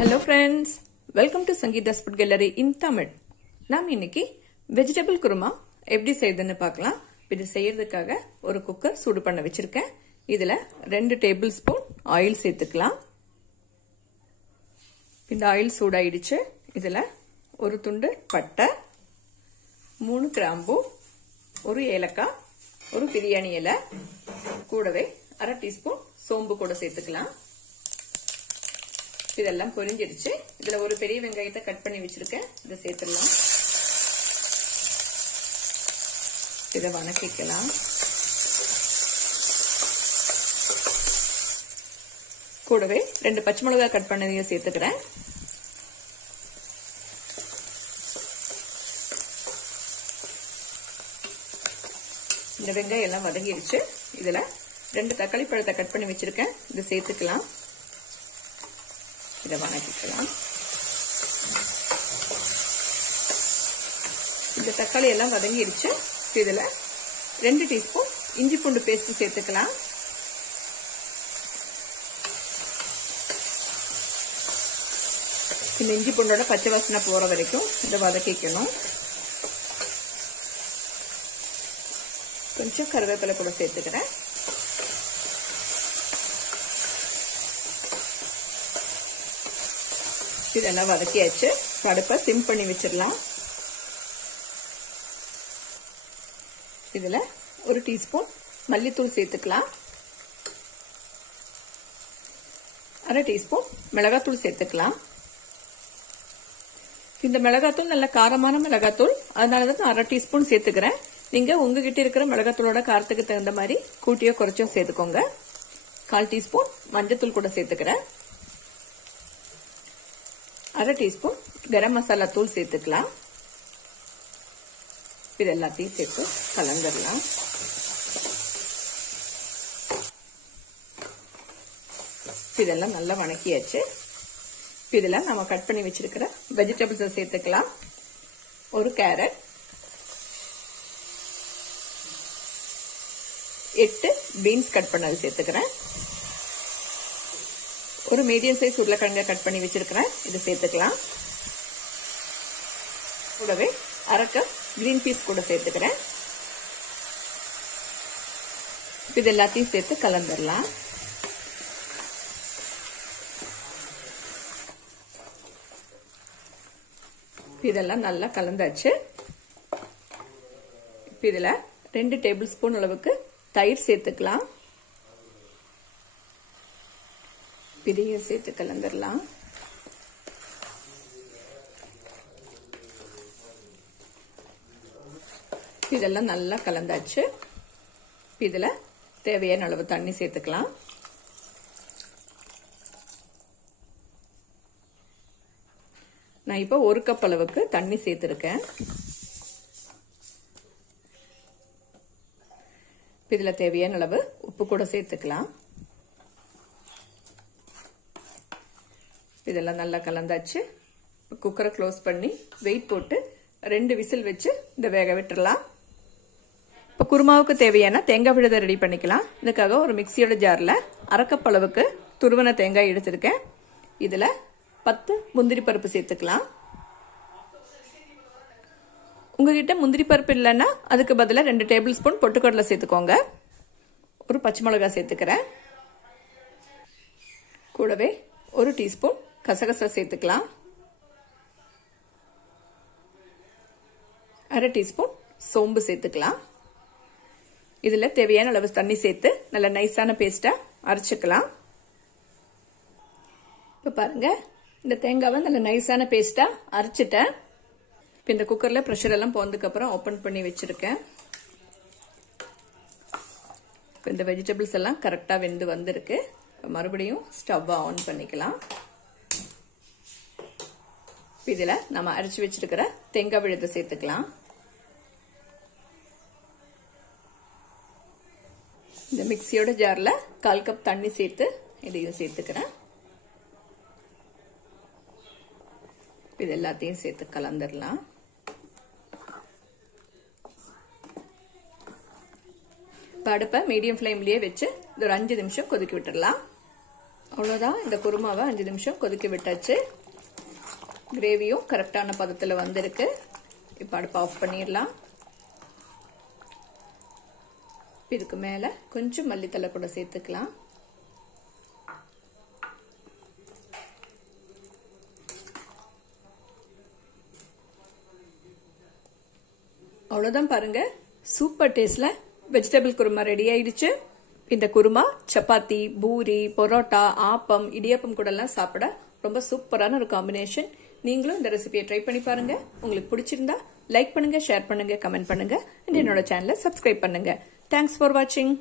Hello friends, welcome to Sangeeta's Food Gallery in Tamil. நாம் இன்னைக்கு vegetable kurma எப்படி செய்யுதுன்னு பார்க்கலாம். இது செய்யறதுக்காக ஒரு குக்கர் சூடு பண்ண வச்சிருக்கேன். இதுல 2 டேபிள் ஸ்பூன் ஆயில் சேர்த்துக்கலாம். இந்த ஆயில் சூடாயிடுச்சு. இதுல ஒரு துண்டு பட்டை, 3 கிராம்பு, ஒரு ஏலக்காய், ஒரு பிரியாணி இலை, கூடவே 1/2 டீஸ்பூன் சோம்பு கூட சேர்த்துக்கலாம். இதெல்லாம் பொரிஞ்சிடுச்சு. இதுல ஒரு பெரிய வெங்காயத்தை கட் பண்ணி வச்சிருக்கேன். இதை சேர்த்துடலாம். இதை வணக்கிக்கலாம். கூடவே 2 பச்சை மிளகாய் கட் பண்ணதையும் சேர்த்துக்கிறேன். இந்த வெங்காயம் எல்லாம் வதங்கிடுச்சு. இதுல 2 தக்காளி பழத்தை கட் பண்ணி வச்சிருக்கேன். இதை சேர்த்துக்கலாம். இதை வணக்கிக்கலாம். இந்த தக்காளி எல்லாம் வதங்கிடுச்சு. இதுல 2 டீஸ்பூன் இஞ்சி பூண்டு பேஸ்ட் சேர்த்துக்கலாம். இந்த இஞ்சி பூண்டோட பச்சை வாசனை போற வரைக்கும் இதை வதக்கிக்கணும். கொஞ்சம் கருவேப்பிலை கூட சேர்த்துக்கிறேன். இதெல்லாம் வதக்கியாச்சு. அடுப்பை சிம் பண்ணி வச்சிடலாம். இதுல 1 டீஸ்பூன் மல்லித்தூள் சேர்த்துக்கலாம். 1/2 டீஸ்பூன் மிளகாத்தூள் சேர்த்துக்கலாம். இந்த மிளகாத்தூள் நல்ல காரமான மிளகாத்தூள், அதனாலதான் 1/2 டீஸ்பூன் சேர்த்துக்கிறேன். நீங்க உங்ககிட்ட இருக்கிற மிளகாத்தூளோட காரத்துக்கு தகுந்த மாதிரி கூட்டியோ குறைச்சோ சேர்த்துக்கோங்க. 1/4 டீஸ்பூன் மஞ்சத்தூள் கூட சேர்த்துக்கிறேன். 1/2 டீஸ்பூன் கரம் மசாலா தூள் சேர்த்துக்கலாம். இது எல்லாத்தையும் சேர்த்து கலந்துடலாம். இதெல்லாம் நல்லா வணக்கியாச்சு. இதுல நம்ம கட் பண்ணி வச்சிருக்கிற வெஜிடபிள்ஸை சேர்த்துக்கலாம். ஒரு கேரட், 8 பீன்ஸ் கட் பண்ணது சேர்த்துக்கிறேன். ஒரு மீடியம் சைஸ் உருளைக்கிழங்கு கட் பண்ணி வச்சிருக்கிறேன். இதை சேர்த்துக்கலாம். கூடவே 1/2 கப் கிரீன் பீஸ் கூட சேர்த்துக்கிறேன். இது எல்லாத்தையும் சேர்த்து கலந்துடலாம். இதெல்லாம் நல்லா கலந்தாச்சு. இதுல 2 டேபிள் ஸ்பூன் அளவுக்கு தயிர் சேர்த்துக்கலாம். இதையும் சேர்த்து கலந்துடலாம். இதெல்லாம் நல்லா கலந்தாச்சு. இதுல தேவையான அளவு தண்ணி சேர்த்துக்கலாம். நான் இப்போ 1 கப் அளவுக்கு தண்ணி சேர்த்திருக்கேன். இதுல தேவையான அளவு உப்பு கூட சேர்த்துக்கலாம். இதெல்லாம் நல்லா கலந்தாச்சு. குக்கரை க்ளோஸ் பண்ணி வெயிட் போட்டு 2 விசில் வச்சு இதை வேக விட்டுறலாம். இப்போ குருமாவுக்கு தேவையான தேங்காய் விழுதை ரெடி பண்ணிக்கலாம். இதுக்காக ஒரு மிக்சியோட ஜாரில் 1/2 கப் அளவுக்கு துருவன தேங்காய் எடுத்திருக்கேன். இதில் 10 முந்திரி பருப்பு சேர்த்துக்கலாம். உங்ககிட்ட முந்திரி பருப்பு இல்லைன்னா அதுக்கு பதிலாக 2 டேபிள் ஸ்பூன் பொட்டுக்கடலை சேர்த்துக்கோங்க. ஒரு பச்சை மிளகாய் சேர்த்துக்கிறேன். கூடவே 1 டீஸ்பூன் கசகசா சேர்த்துக்கலாம். 1/2 டீஸ்பூன் சோம்பு சேர்த்துக்கலாம். இதுல தேவையான அளவு தண்ணி சேர்த்து நல்ல நைஸான பேஸ்டா அரைச்சுக்கலாம். இப்ப பாருங்க, இந்த தேங்காவை நல்ல நைஸான பேஸ்டா அரைச்சிட்டேன். இப்ப இந்த குக்கர்ல பிரஷர் எல்லாம் போனதுக்கு அப்புறம் ஓபன் பண்ணி வச்சிருக்கேன். இப்ப இந்த வெஜிடபிள்ஸ் எல்லாம் கரெக்டா வெந்து வந்திருக்கு. மறுபடியும் ஸ்டவ் ஆன் பண்ணிக்கலாம். இதுல நம்ம அரைச்சு வச்சிருக்கிற தேங்காய் விழுதை சேர்த்துக்கலாம். இந்த மிக்சியோட ஜார்ல 1/4 கப் தண்ணி சேர்த்து இதையும் சேர்த்துக்கிறேன். இது எல்லாத்தையும் சேர்த்து கலந்துடலாம். அடுப்பை மீடியம் ஃப்ளேம்லயே வச்சு ஒரு 5 நிமிஷம் கொதிக்க விட்டுடலாம். அவ்வளோதான். இந்த குருமாவை 5 நிமிஷம் கொதிக்க விட்டாச்சு. கிரேவியும் கரெக்டான பதத்தில் வந்திருக்கு. இப்போ அடுப்பு ஆஃப் பண்ணிடலாம். இதுக்கு மேலே கொஞ்சம் மல்லித்தலை கூட சேர்த்துக்கலாம். அவ்வளோதான் பாருங்க, சூப்பர் டேஸ்ட்ல வெஜிடபிள் குருமா ரெடி ஆயிடுச்சு. இந்த குருமா சப்பாத்தி, பூரி, பரோட்டா, ஆப்பம், இடியாப்பம் கூட எல்லாம் சாப்பிட ரொம்ப சூப்பரான ஒரு காம்பினேஷன். நீங்களும் இந்த ரெசிபியை ட்ரை பண்ணி பாருங்க. உங்களுக்கு பிடிச்சிருந்தா லைக் பண்ணுங்க, ஷேர் பண்ணுங்க, கமெண்ட் பண்ணுங்க, என்னோட சேனலை சப்ஸ்கிரைப் பண்ணுங்க. தேங்க்ஸ் ஃபார் வாட்சிங்.